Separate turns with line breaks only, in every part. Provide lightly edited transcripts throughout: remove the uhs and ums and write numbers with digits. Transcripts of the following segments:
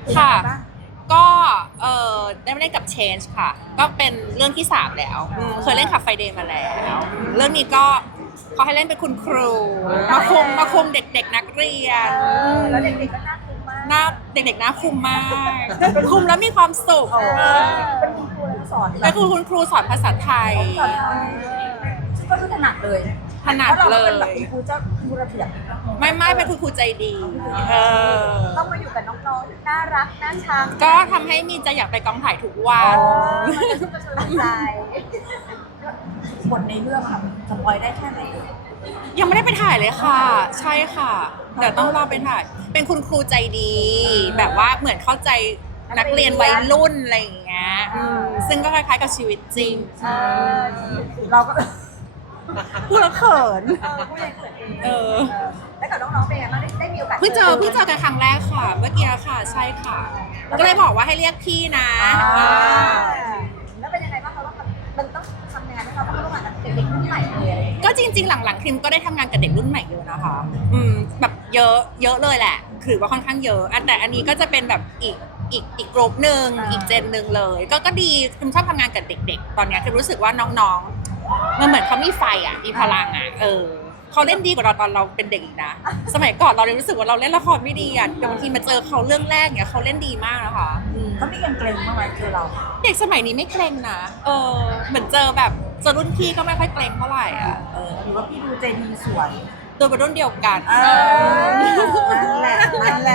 ค่ะก็ได้มาเล่นกับ Change ค่ะก็เป็นเรื่องที่3แล้วเคยเล่นขับไฟเดย์มาแล้วเรื่องนี้ก็เขาให้เล่นเป็นคุณครูมาคุมเด็กๆนักเรียน
แล้วเด็กๆก็น่าคุมมาก
เด็กๆน่าคุมมากคุมแล้วมีความสุข
เป็นคุณครูแล้วสอน
เป็นคุณครูสอนภาษาไทย
ก็คือถนัดเลย
ถนัดเลย
คุณครูเจ้าครูระเบียบ
ไม่เป็นคุณครูใจดี
ต้องมาอยู่กับน้องๆน่ารักน่าชัง
ก็ทำให้มีใจอยากไปกองถ่ายทุกวัน
มันจะสบายบทในเรื่องค่ะสปอยได้แค่ไหน
ยังไม่ได้ไปถ่ายเลยค่ะใช่ค่ะเดี๋ยวต้องรอไปถ่ายเป็นคุณครูใจดีแบบว่าเหมือนเข้าใจนักเรียนวัยรุ่นอะไรอย่างเงี้ยซึ่งก็คล้ายๆกับชีวิตจริง
เราก็
พูดแล้วเขิน
พูดเองเขินเองแล้วกับน้องๆเป็นไงบ้างได้มีโอกาส
เพิ่งเจอกันครั้งแรกค่ะเมื่อกี้ค่ะใช่ค่ะก็เลยบอกว่าให้เรียกพี่นะ
แล้วเป็นยังไงบ้างคะว่ามันต้องทำยังไงบ้างคะเพราะว่าร่วมงานกับเด็กๆรุ่นใหม่เลย
ก็จริงๆหลังๆครีมก็ได้ทำงานกับเด็กรุ่นใหม่เยอะนะคะแบบเยอะเลยแหละคือว่าค่อนข้างเยอะแต่อันนี้ก็จะเป็นแบบอีกกลุ่มหนึ่งอีกเจนหนึ่งเลยก็ดีครีมชอบทำงานกับเด็กๆตอนนี้ครีมรู้สึกว่าน้องๆมันเหมือนเขามีไฟอ่ะมีพลังอ่ะเขาเล่นดีกว่าเราตอนเราเป็นเด็กอีกนะสมัยก่อนเราเลยรู้สึกว่าเราเล่นละครไม่ดีอ่ะแต่บางทีมาเจอเขาเรื่องแรกเนี่ยเขาเล่นดีมากนะคะ
เขาไม่เกรงบ้างไหมคือเรา
เด็กสมัยนี้ไม่เกรงนะเหมือนเจอรุ่นพี่ก็ไม่ค่อยเกรงเท่าไหร่อ่ะ
หรือว่าพี่ดูใจดีสวย
ตัวเป็นรุ่นเดียวกัน
นั่นแหละ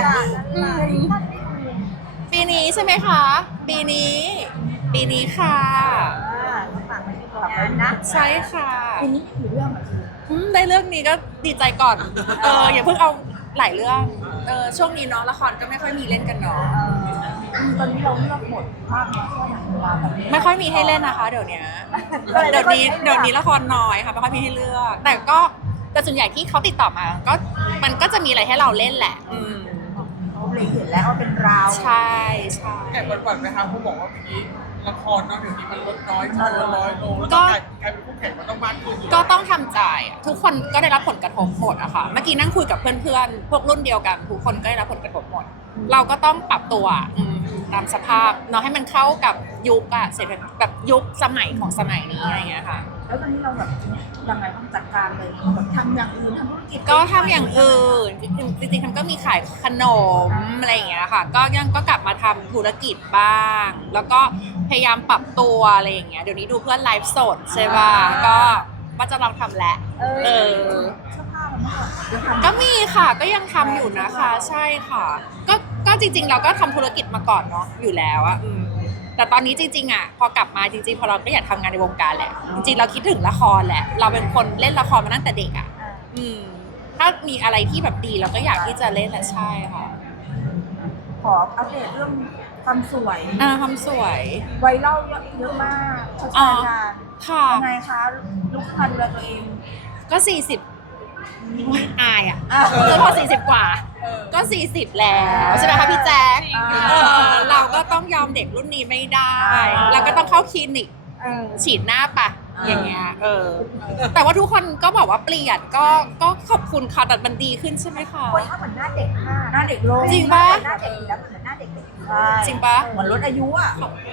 ปีนี้ใช่ไหมคะปีนี้ค่ะ
ฝากไว้ที่ก่อนนะ
ใช่ค่ะ
ปีนี้อยู่เรื่องอะไร
ได้เรื่องนี้ก็ดีใจก่อนอย่าเพิ่งเอาหลายเรื่องช่วงนี้เนาะละครก็ไม่ค่อยมีเล่นกันเนาะ
ตอนนี้เราเลือกบทมากน้อยเวลาแบบ
ไม่ค่อยมีให้เล่นนะคะเดี๋ยวนี้ละครน้อยค่ะไม่ค่อยมีให้เลือกแต่ส่วนใหญ่ที่เขาติดต่อมาก็มันก็จะมีอะไรให้เราเล่นแหละ
เขาเลยเห็นแล้วว่าเป็นเรา
ใช่
แอบก่อนไหมคะเขาบอกว่าเมื่อกี้ละครเนาะเดี๋ยวนี้มันลดน้อยจำนวนน้อยลงแล้วก็กลายเป็นคู่แข่งมันต้องมากขึ้น
ก็ต้องทำใจทุกคนก็ได้รับผลกระทบหมดอะค่ะเมื่อกี้นั่งคุยกับเพื่อนๆพวกรุ่นเดียวกันทุกคนก็ได้รับผลกระทบหมดเราก็ต้องปรับตัวตามสภาพเนาะให้มันเข้ากับยุคอะเศรษฐกิจแบบยุคสมัยของสมัยนี้อะไรเงี้ยค่ะ
แล้วตอนนี้เราแบบยังไงต้องจัดการเลยแบบทำอย่างอื่นทำธุรกิจ
ก็ทำอย่างอื่นจริงๆทำก็มีขายขนมอะไรอย่างเงี้ยค่ะก็กลับมาทำธุรกิจบ้างแล้วก็พยายามปรับตัวอะไรอย่างเงี้ยเดี๋ยวนี้ดูเพื่อนไลฟ์สดใช่ป่ะก็ว่าจะลองทำแหละ
เสื้อผ้ามัน
ก็มีค่ะก็ยังทำอยู่นะคะใช่ค่ะก็จริงๆเราก็ทำธุรกิจมาก่อนเนาะอยู่แล้วอะแต่ตอนนี้จริงๆอะพอกลับมาจริงๆพอเราก็อยากทำงานในวงการแหละจริงๆเราคิดถึงละครแหละเราเป็นคนเล่นละครมาตั้งแต่เด็กอะถ้ามีอะไรที่แบบดีเราก็อยากที่จะเล่นแหละใช่ค่ะ
ขออัปเดตเรื่องความสวย
ความสวย
ไวรัลเยอะมากชาวงาน
ค่ะ
ยังไงคะลูกค้าดูแลตัวเอง
ก็40อายอ่ะพอ40กว่าก็40แล้วใช่ไหมคะพี่แจ๊คเราก็ต้องยอมเด็กรุ่นนี้ไม่ได้เราก็ต้องเข้าคลินิกฉีดหน้าปะอย่างเงี้ยแต่ว่าทุกคนก็บอกว่าเปลี่ยนก็ขอบคุณค่ะแต่มันดีขึ้นใช่ไหมคะ
คนถ้าเหมือนหน้าเด็กมากหน้าเด็กลง
จริงปะ
หน้าเด็กแล้วเหมือนหน้าเด็ก
จริงปะ
เหมือนลดอายุอ่ะ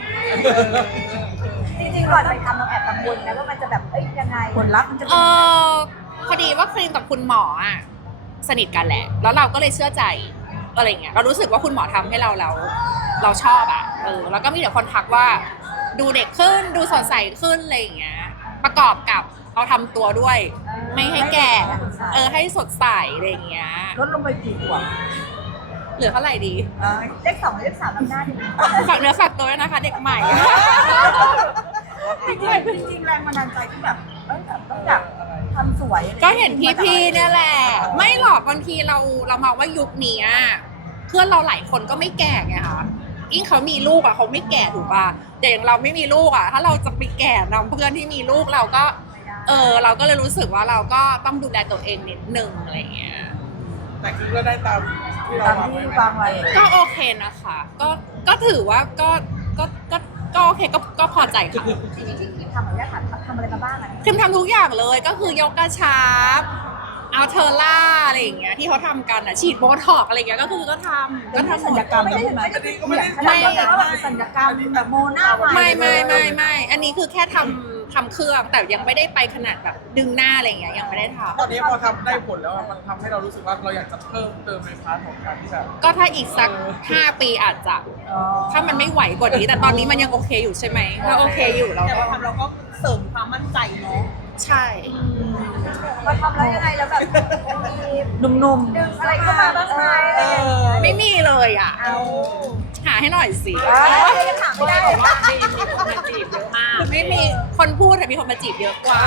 จริงๆก่อนไปทำเราแอบกังวลนะว่ามันจะแบบยังไงผลลัพธ์มันจะ
พอดีว่าครีมกับคุณหมออ่ะสนิทกันแหละแล้วเราก็เลยเชื่อใจอะไรเงี้ยเรารู้สึกว่าคุณหมอทำให้เราชอบอ่ะแล้วก็มีแต่คนทักว่าดูเด็กขึ้นดูสดใสขึ้นอะไรอย่างเงี้ยประกอบกับเราทำตัวด้วยไม่ให้แก่ให้สดใสอะไรอย่างเงี้ย
ลดลงไปกี่ขวบ
เหลือเท่าไหร่ดี
เลข2เลข3ลำหน้าดี
ฝากเนื้อฝากตัวด้วยนะคะเด็กใหม่
จริงแรงบันดาลใจที่แบบต้องอยากทำสวย
ก็เห็นพี่ๆเนี่ยแหละไม่หรอกบางทีเรามองว่ายุคนี้เพื่อนเราหลายคนก็ไม่แก่ไงคะยิ่งเขามีลูกเขาไม่แก่ถูกป่ะแต่อย่างเราไม่มีลูกถ้าเราจะไปแก่นำเพื่อนที่มีลูกเราก็เราก็เลยรู้สึกว่าเราก็ต้องดูแลตัวเองนิดนึงอะไรเงี้ย
แต่คือก็ได้ตามที่เรา
วางไว้
ก็โอเคนะคะก็ถือว่าก็โอเคก็พอใจค่ะ
จริงๆทำอะไรมาบ้าง
คิมทำทุกอย่างเลยก็คือโยกกระชับเอาเทอร่าอะไรอย่างเงี้ยที่เขาทำกันอ่ะฉีดโบท็อกซ์อะไรอย่างเงี้ยก็คือก็ทำ
ก็ทำศัลยกรรมใช่ไหม
อันนี้ก็ไม่ได้
ไม่ได้ว่าศัลยกรรมแบบโมหน้า
ไม่อันนี้คือแค่ทำเครื่องแต่ยังไม่ได้ไปขนาดแบบดึงหน้าอะไรอย่างเงี้ยยังไม่ได้ท
ตอนนี้พอทำได้ผลแล้วมันทำให้เรารู้สึกว่าเราอยากจะเพิ่มเติมในพาร์ทของการที่แบบ
ำก็ถ้าอีกสัก 5 ปีอาจจะ ถ้ามันไม่ไหวกว่านี้ แต่ตอนนี้มันยังโอเคอยู่ใช่ไหมถ้าโอเคอยู่เรา
แต่
ก็
ว่าทำเราก็เสริมความมั่นใจเนาะ
ใช่
มาทำแล้วยังไงแล้วแบบมี
หนุ่ม
ดึงอะไรเข้ามาบ้างไหม
ไม่มีเลยอ่ะ
เอา
หาให้หน่อยสิ
ยังถามไม่ได้เลยว่า
ไม่มีคนพูดแต่มีคนมาจีบเยอะกว่า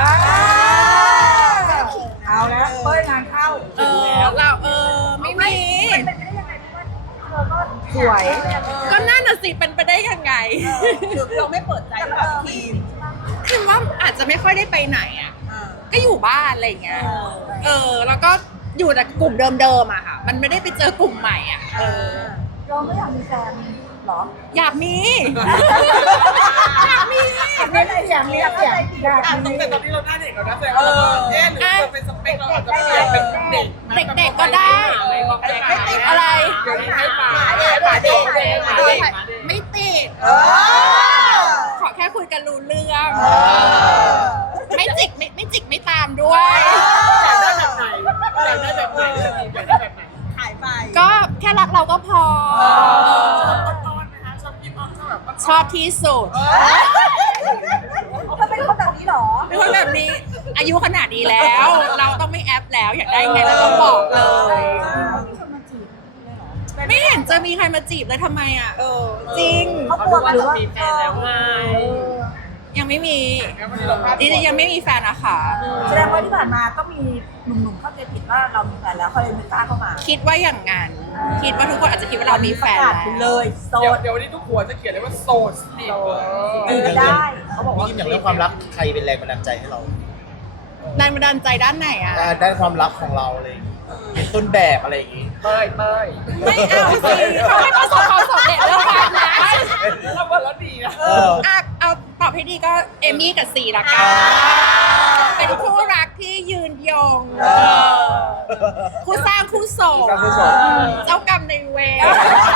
เอาแล้วเป้ยงานเข้า
เราไม่มี
มันเป็นไปได้ยังไงเพราะว่าเธอก็
สวย
ก็นั่นน่ะสิเป็นไปได้ยังไง
เราไม่เปิดใจแบบทีม
คือว่าอาจจะไม่ค่อยได้ไปไหนอ่ะ ก็อยู่บ้านอะไรอย่างเงี้ย แล้วก็อยู่แต่กลุ่มเดิมๆอะค่ะ มันไม่ได้ไปเจอกลุ่มใหม่อ่ะ
เราไม่อยากมีแฟนหรอ
อยากมี
ไม่ได้อย่างนี้อย่าง
ตั้งแต่ตอนนี้เราหน้าเด็กแล้วนะแสดงว่าเราหรือเป็นสเปคเราอาจจะเปลี่ยนเป็นเด็ก
เด็กๆก็ได้ อะไร
เดี๋ยวนี้ให้มา
ไม่ติด ขอแค่คุยกันรู้เรื่อง ไม่จิกไม่ตามด้วย
อยากได้แบบไหนอยากได้แบบไหนอยากได้แบบไหน
ขายไป
ก็แค่รักเราก็พอ
ชอบต้อนนะคะชอบกินอ้อนชอบแบบ
ชอบที่สุด
เธอเป็นคนแบบนี้หรอ
เป็นคนแบบนี้ อายุขนาดนี้แล้ว เราต้องไม่แอปแล้ว อยากได้ไงเราต้องบอกเลย ไม่เห็นจะมีใครมาจีบเลยทำไมอ่ะ จริง
เขากลัวหรือว่า
มีแฟนแล้วไง
ยังไม่มี
งั้นวันนี้เราพลาด
จริงๆยังไม่มีแฟนอะค่ะ
แสดงว่าที่ผ่านมาก็มีหนุ่มๆเข้าใจผิดว่าเรามีแฟนแล้วเขาเลยไม่กล้าเข้ามา
คิดว่าอย่างนั้น คิดว่าทุกคนอาจจะคิดว่าเรามีแฟน
ประกาศ
แล้ว
ไปเลยโสด
เดี๋ยววันนี้ทุกหัวจะเขียนเลยว่าโสดสนิท
ได้เขาบอกว่า
พี่อย่างเรื่องความรักใครเป็นแรงบันดาลใจให้เรา
แรงบันดาลใจด้านไหนอะ
ด้านความรักของเราอะไรอย่างงี้เป็นต้นแบบอะไรอย่างงี้
เป้ย
ไม่เอาสิเขาให้ประสบความสำเร็จเรื่องความรัก
ทำมาแล้วดีนะ
เอาตอบให้ดีก็เอมี่กับซีละกัน เป็นคู่รักที่ยืนยง คู่สร้างคู่สม
คู่สร้างคู่สม
เจ้ากรรมในายเวร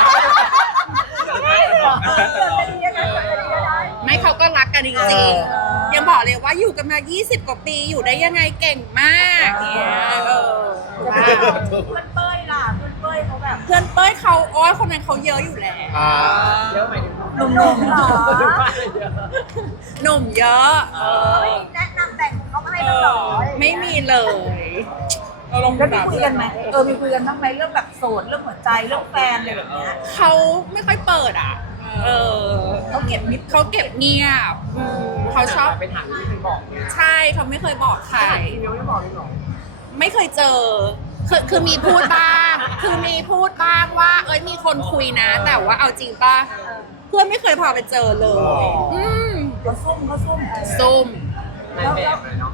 ไม่เขาก็รักกันจริงๆยังบอกเลยว่าอยู่กันมา 20 กว่าปีอยู่ได้ยังไงเก่งมากเนี่ยว้าว
เพื่อนเป้ยล่ะเพื่อนเป้ยเขาแบบ
เพื่อนเป้ยเขาโอ้ยคนนั้นเขาเยอะอยู่แล้ว
เยอะไหมายถึง
หนุ่มๆเหรอ
หนุ่มเยอะ
แนะนำแต่งเขามาให้เราหรอ
ไม่มีเลย
เราลอง
แล้วมีคุยกันไหมมีคุยกันบ้างไหมเรื่องแบบโสดเรื่องหัวใจเรื่องแฟนอะไรแบบเนี้ย
เขาไม่ค่อยเปิดอ่ะ
เขาเก็บมิด
เขาเก็บเงียบเขาชอบ
ไปถามที่เคยบอกเนี่ย
ใช่เขาไม่เคยบอกใคร
ยังไม่บอกเลยหรอ
ไม่เคยเจอ คือมีพูดบ้าง คือมีพูดบ้างว่า เอ้ยมีคนคุยนะ แต่ว่าเอาจริงป่ะ เพื่อนไม่เคยพาไปเจอเลย
เขาซุ่ม
ซุ่ม
ในแบบเลยเนาะ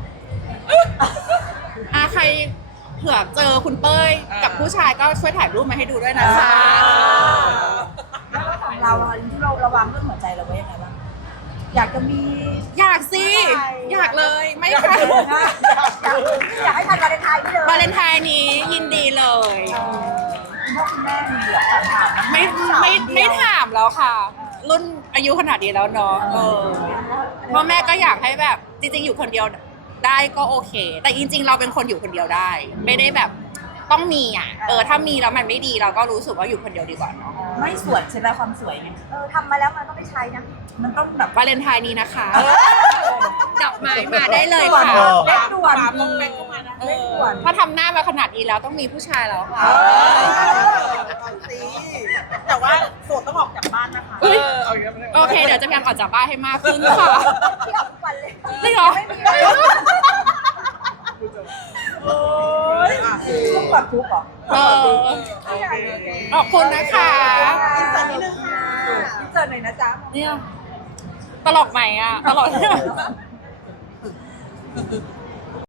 ใครเผื่อเจอคุณเป้ยกับผู้ชายก็ช่วยถ่ายรูปมาให้ดูด้วยนะคะ
แล้วของเราที่เราระวังเรื่องหัวใจเราไว้ยังไงบ้างอยากจะมี
อยากสิ อยากเลย ไม่ค่ะ
อยากให้ทันวาเลนไทน์ที่เดิม
วาเลนไทน์นี้ยินดีเลย
คุณพ่อคุณแม่มีหรอถามนะ
ไม่ถามแล้วค่ะ รุ่นอายุขนาดนี้แล้วเนาะพ่อแม่ก็อยากให้แบบจริงๆอยู่คนเดียวได้ก็โอเค แต่จริงๆ เราเป็นคนอยู่คนเดียวได้ ไม่ได้แบบต้องมีอ่ะถ้ามีแล้วมันไม่ดีเราก็รู้สึกว่าอยู่คนเดียวดีกว่าเนาะ
ไม่สวยใช่ไหมความสวยไง
ทำมาแล้วมันต้องไปใช้นะ
มันต้องแบบ
วาเลนไทน์นี้นะคะดอกไม้มาได้เลยค่ะ
เล็กด่วน
ปองแปงก็มานะ
เล็กด่วน
ถ้าทำหน้ามาขนาดนี้แล้วต้องมีผู้ชายแล้วค่ะ
แต่ว่าโสดต้องออกจากบ้านนะคะ
เอาอย่างนี้
โอเคเดี๋ยวจะพยายามออกจากบ้านให้มากขึ้นค่ะ
ที่ออกทุกวันเลย
จริงเหรอ
โอ้ยทุกแบบทุกเหรอ
ขอบคุณนะคะ
อินเสิร์ตนิดนึงค่ะอินเสิร์ตหน่อยนะจ๊ะ
เนี่ยตลกไหมอ่ะตลก